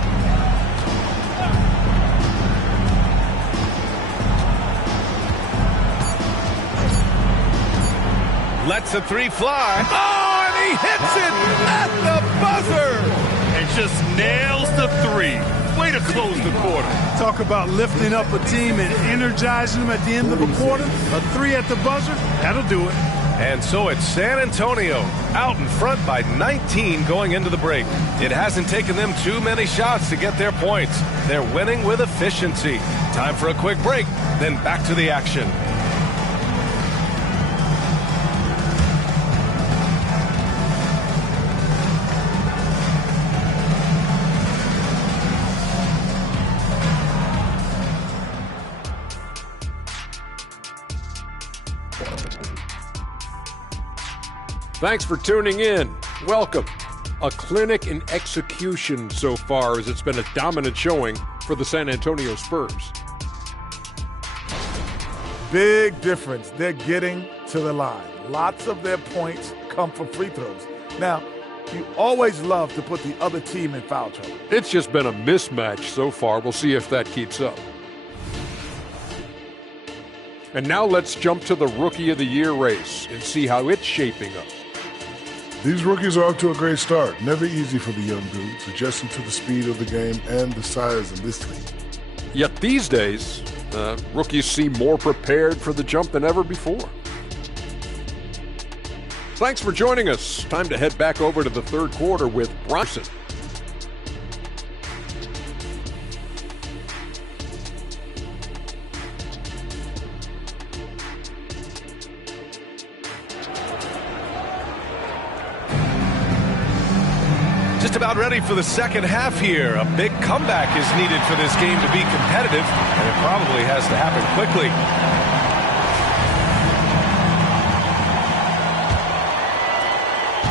Lets a 3 fly. Oh, and he hits it at the buzzer. And just nails the 3. Way to close the quarter. Talk about lifting up a team and energizing them at the end of a quarter. A 3 at the buzzer, that'll do it. And so it's San Antonio out in front by 19 going into the break. It hasn't taken them too many shots to get their points. They're winning with efficiency. Time for a quick break, then back to the action. Thanks for tuning in. Welcome. A clinic in execution so far, as it's been a dominant showing for the San Antonio Spurs. Big difference. They're getting to the line. Lots of their points come from free throws. Now, you always love to put the other team in foul trouble. It's just been a mismatch so far. We'll see if that keeps up. And now let's jump to the Rookie of the Year race and see how it's shaping up. These rookies are off to a great start. Never easy for the young dudes, adjusting to the speed of the game and the size of this league. Yet these days, rookies seem more prepared for the jump than ever before. Thanks for joining us. Time to head back over to the third quarter with Bronson. Just about ready for the second half here. A big comeback is needed for this game to be competitive, and it probably has to happen quickly.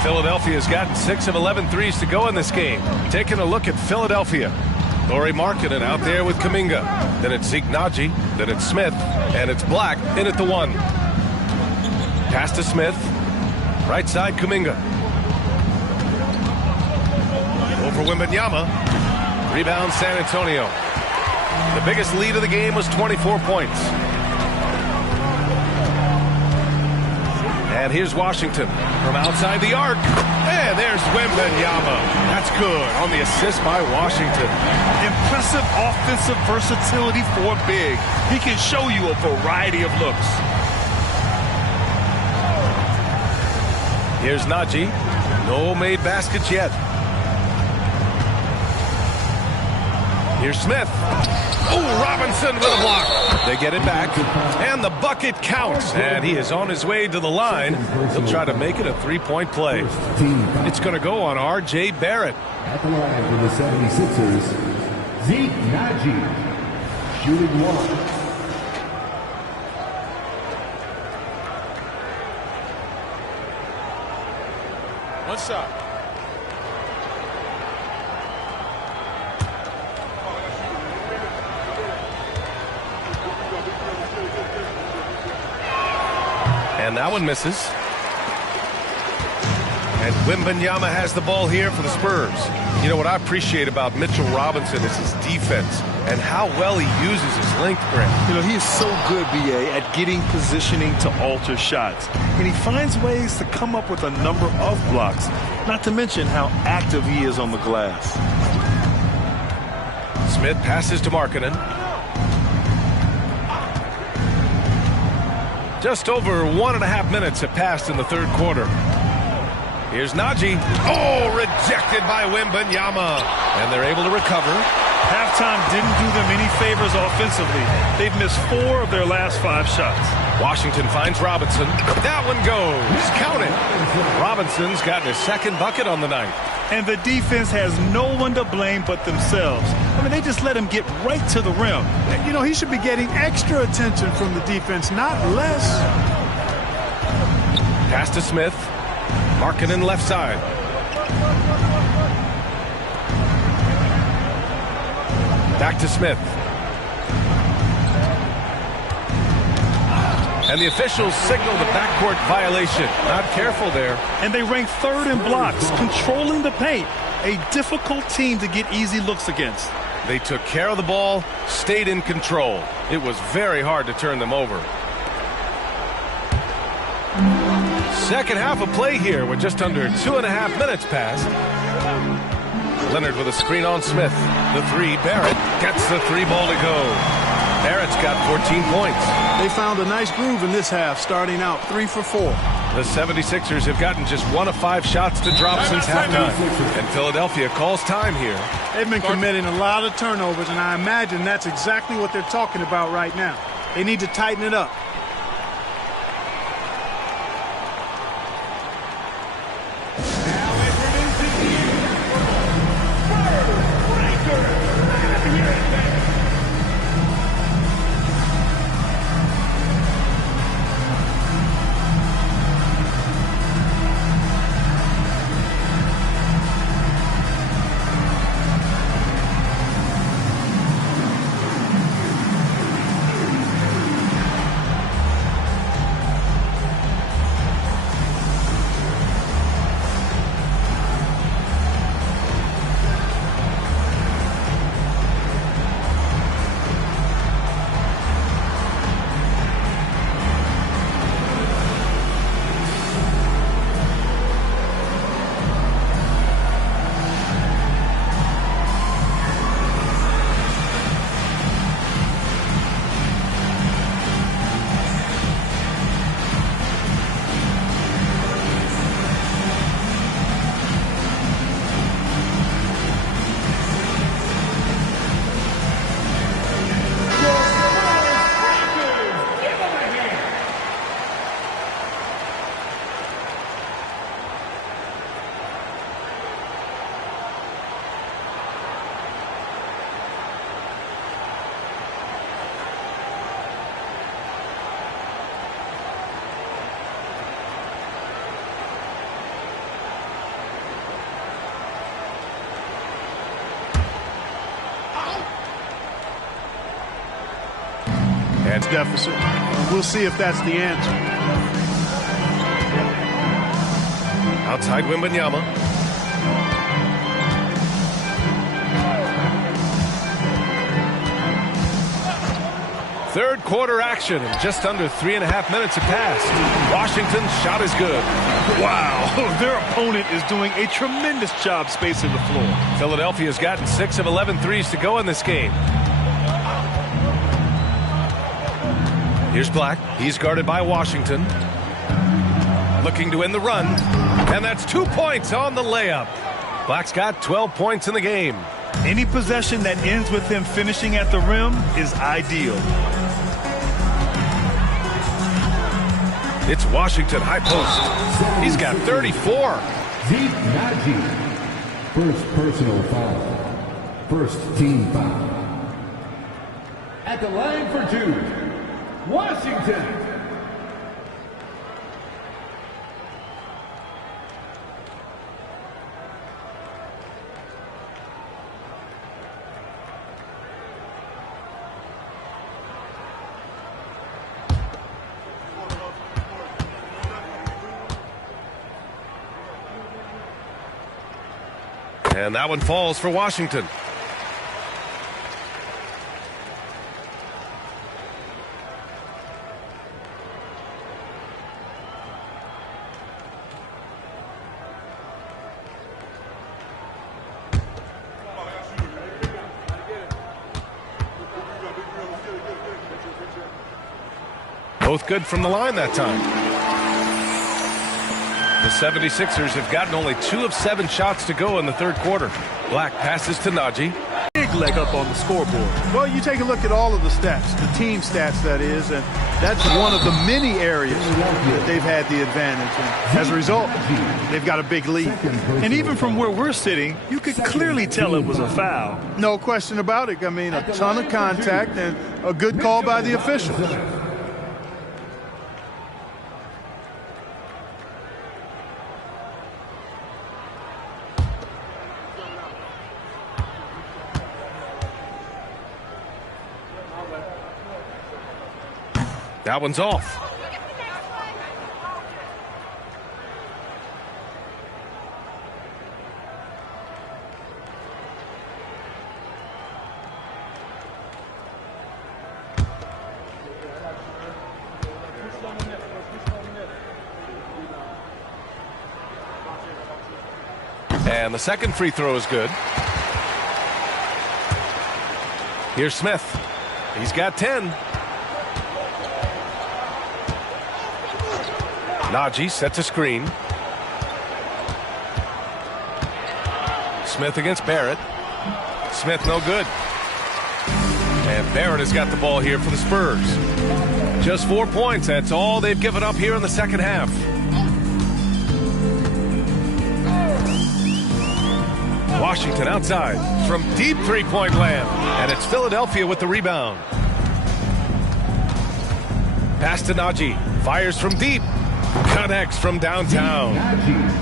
Philadelphia's gotten 6 of 11 threes to go in this game. Taking a look at Philadelphia. Lauri Markkanen out there with Kuminga. Then it's Zeke Naji. Then it's Smith. And it's Black in at the 1. Pass to Smith. Right side Kuminga. Over Wembanyama. Rebound San Antonio. The biggest lead of the game was 24 points. And here's Washington from outside the arc. And there's Wembanyama. That's good on the assist by Washington. Impressive offensive versatility for a big. He can show you a variety of looks. Here's Naji. No made baskets yet. Here's Smith. Oh, Robinson with a block. They get it back, and the bucket counts. And he is on his way to the line. He'll try to make it a three-point play. It's going to go on R.J. Barrett. At the line for the 76ers, Zeke Naji, shooting 1. One shot. And that one misses. And Wembanyama has the ball here for the Spurs. You know what I appreciate about Mitchell Robinson is his defense and how well he uses his length, Grant. You know, he is so good, B.A., at getting positioning to alter shots. And he finds ways to come up with a number of blocks, not to mention how active he is on the glass. Smith passes to Markkanen. Just over 1.5 minutes have passed in the third quarter. Here's Naji. Oh, rejected by Wembanyama. And they're able to recover. Halftime didn't do them any favors offensively. They've missed 4 of their last 5 shots. Washington finds Robinson. That one goes. Count it. Robinson's gotten his second bucket on the night. And the defense has no one to blame but themselves. I mean, they just let him get right to the rim. You know, he should be getting extra attention from the defense, not less. Pass to Smith. Markkanen left side. Back to Smith. And the officials signal the backcourt violation. Not careful there. And they rank 3rd in blocks, controlling the paint. A difficult team to get easy looks against. They took care of the ball, stayed in control. It was very hard to turn them over. Second half of play here with just under 2.5 minutes passed. Leonard with a screen on Smith. The 3, Barrett gets the 3 ball to go. Barrett's got 14 points. They found a nice groove in this half, starting out 3 for 4. The 76ers have gotten just 1 of 5 shots to drop since halftime. And Philadelphia calls time here. They've been committing a lot of turnovers, and I imagine that's exactly what they're talking about right now. They need to tighten it up. And deficit. We'll see if that's the answer. Outside Wembanyama. Third quarter action, and just under 3.5 minutes have passed. Washington's shot is good. Wow, their opponent is doing a tremendous job spacing the floor. Philadelphia's gotten 6 of 11 threes to go in this game. Here's Black. He's guarded by Washington. Looking to win the run. And that's 2 points on the layup. Black's got 12 points in the game. Any possession that ends with him finishing at the rim is ideal. It's Washington high post. He's got 34. First personal foul. First team foul. At the line for 2, Washington. And that one falls for Washington. Both good from the line that time. The 76ers have gotten only 2 of 7 shots to go in the third quarter. Black passes to Najee. Big leg up on the scoreboard. Well, you take a look at all of the stats, the team stats that is, and that's one of the many areas that they've had the advantage. And as a result, they've got a big lead. And even from where we're sitting, you could clearly tell it was a foul. No question about it. I mean, a ton of contact and a good call by the officials. That one's off. And the second free throw is good. Here's Smith. He's got 10. Najee sets a screen. Smith against Barrett. Smith no good. And Barrett has got the ball here for the Spurs. Just 4 points. That's all they've given up here in the second half. Washington outside from deep three-point land. And it's Philadelphia with the rebound. Pass to Najee. Fires from deep. Connects from downtown.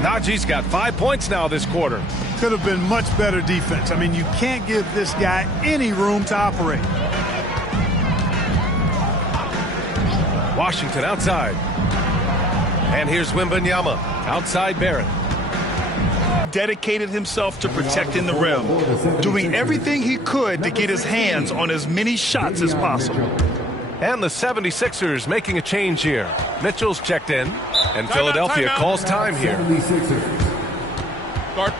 Najee's got 5 points now this quarter. Could have been much better defense. I mean, you can't give this guy any room to operate. Washington outside. And here's Wembanyama. Outside Barrett. Dedicated himself to protecting the rim, doing everything he could to get his hands on as many shots as possible. And the 76ers making a change here. Mitchell's checked in, and Philadelphia calls time here. Guard.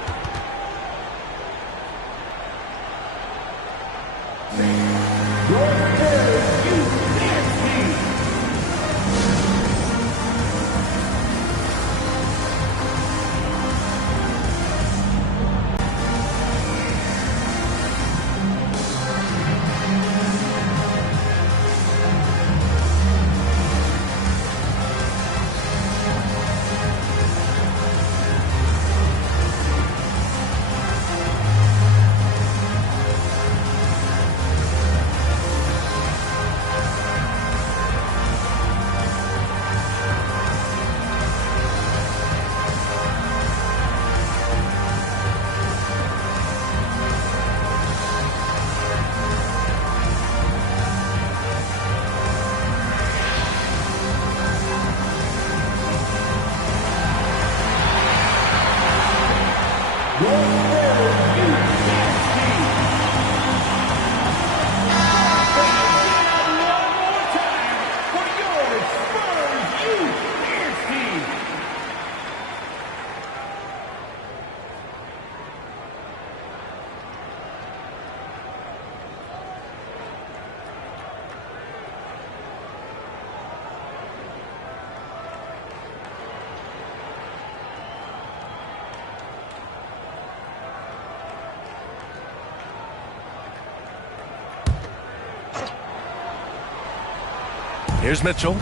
Here's Mitchell.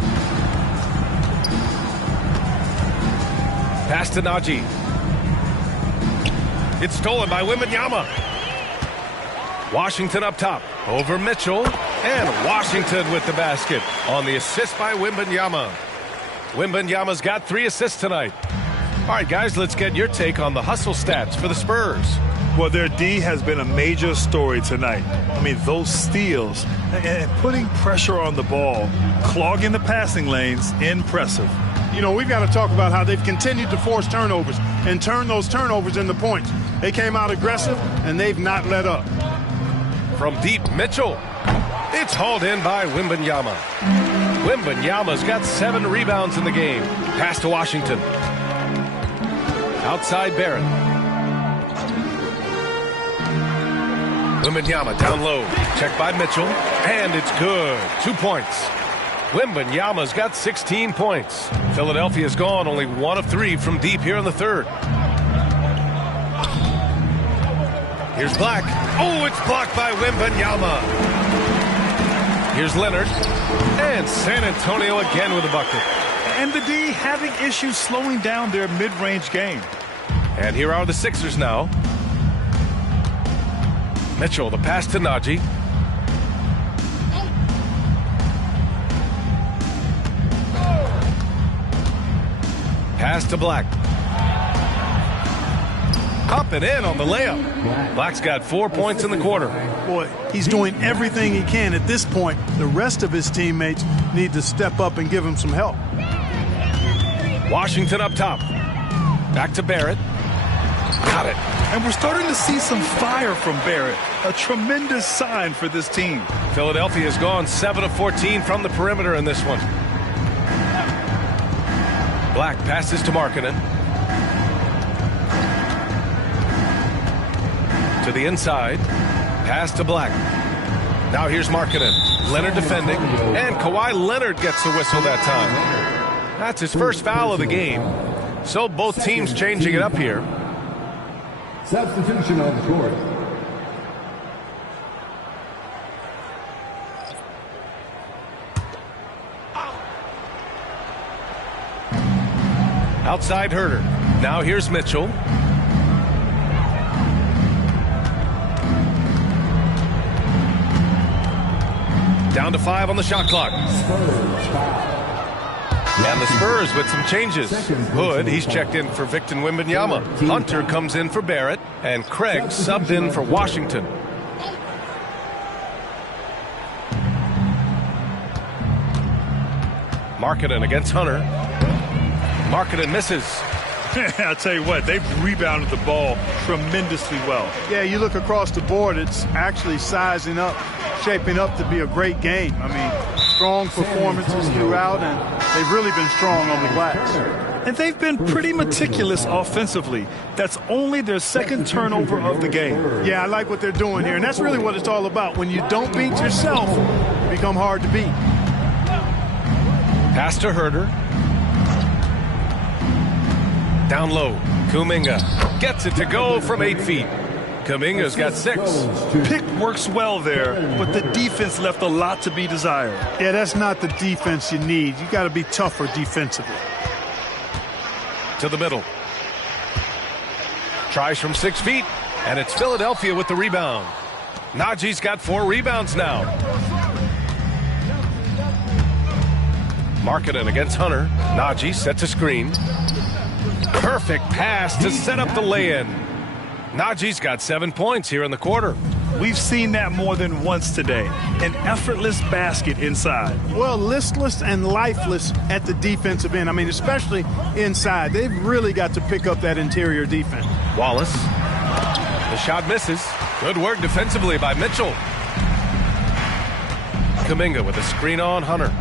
Pass to Najee. It's stolen by Wembanyama. Washington up top. Over Mitchell. And Washington with the basket on the assist by Wembanyama. Wembanyama's got 3 assists tonight. All right, guys, let's get your take on the hustle stats for the Spurs. Well, their D has been a major story tonight. I mean, those steals and putting pressure on the ball, clogging the passing lanes, impressive. You know, we've got to talk about how they've continued to force turnovers and turn those turnovers into points. They came out aggressive, and they've not let up. From deep, Mitchell. It's hauled in by Wembanyama. Wembanyama's got 7 rebounds in the game. Pass to Washington. Outside Barrett. Wembanyama down low. Checked by Mitchell. And it's good. 2 points. Wembanyama's got 16 points. Philadelphia's gone only 1 of 3 from deep here in the third. Here's Black. Oh, it's blocked by Wembanyama. Here's Leonard. And San Antonio again with a bucket. And the D having issues slowing down their mid-range game. And here are the Sixers now. Mitchell, the pass to Najee. Pass to Black. Up and in on the layup. Black's got 4 points in the quarter. Boy, he's doing everything he can at this point. The rest of his teammates need to step up and give him some help. Washington up top. Back to Barrett. Got it. And we're starting to see some fire from Barrett. A tremendous sign for this team. Philadelphia's gone 7 of 14 from the perimeter in this one. Black passes to Markkanen. To the inside. Pass to Black. Now here's Markkanen. Leonard defending. And Kawhi Leonard gets the whistle that time. That's his first foul of the game. So both teams changing it up here. Substitution on the court. Outside Herter. Now here's Mitchell. Down to 5 on the shot clock. And the Spurs with some changes. Hood, he's checked in for Victor Wembanyama. Hunter comes in for Barrett. And Craig subbed in for Washington. Markkanen against Hunter. Markkanen misses. I'll tell you what, they've rebounded the ball tremendously well. Yeah, you look across the board, it's actually sizing up, shaping up to be a great game. I mean, strong performances throughout, and they've really been strong on the glass. And they've been pretty meticulous offensively. That's only their second turnover of the game. Yeah, I like what they're doing here, and that's really what it's all about. When you don't beat yourself, you become hard to beat. Pass to Herter. Down low, Kuminga gets it to go from 8 feet. Kuminga's got 6. Pick works well there, but the defense left a lot to be desired. Yeah, that's not the defense you need. You got to be tougher defensively. To the middle. Tries from 6 feet, and it's Philadelphia with the rebound. Najee's got 4 rebounds now. Markkanen against Hunter. Najee sets a screen. Perfect pass to set up the lay-in. Najee's got 7 points here in the quarter. We've seen that more than once today. An effortless basket inside. Well, listless and lifeless at the defensive end. I mean, especially inside. They've really got to pick up that interior defense. Wallace The shot misses. Good work defensively by Mitchell. Kuminga with a screen on Hunter.